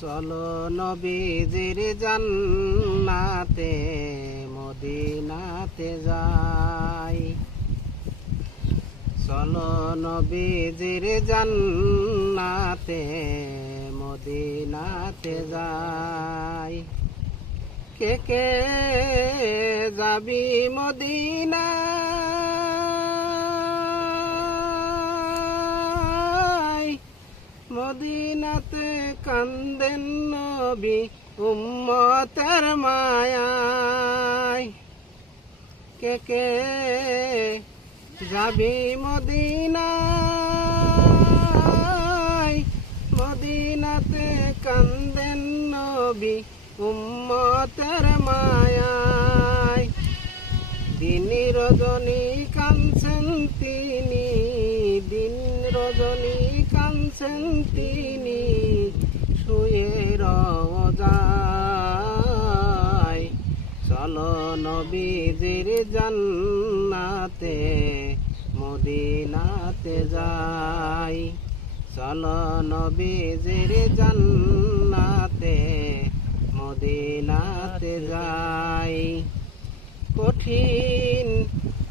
চলো নবীজির জান্নাতে মদিনাতে যাই। চলো নবীজির জান্নাতে মদিনাতে যাই। কে কে যাবি মদিনা মদিনাতে কান্দেন নবী উম্মতের মায়ায়। কে কে যাবি মদিনায় মদিনাতে কান্দেন নবী উম্মতের মায়ায়। দিন রজনী কাঁদছেন তিনি, দিন রজনী কাঁদছেন তিনি, শুয়ে রওজায়। চলো নবীজির জান্নাতে মদিনাতে যাই। চলো নবীজির জান্নাতে মদিনাতে যাই। কঠিন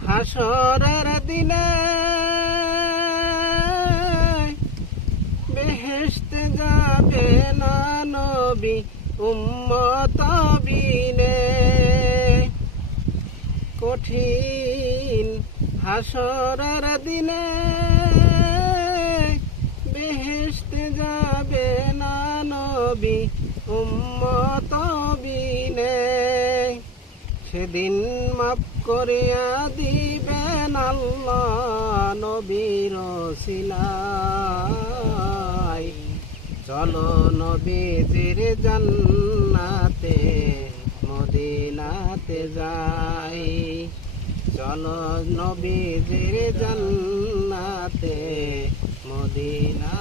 হাসরের দিনে বেহেশতে যাবে না নবী উম্মত বিনে। কঠিন হাসরের দিনে বেহেশতে যাবে না নবী উম্মত বিনে। সেদিন মাফ করিয়া দিবেন আল্লাহ নবীর ওসিলায়। চলো নবীজির জান্নাতে মদিনাতে যাই। চলো নবীজির জান্নাতে মদিনা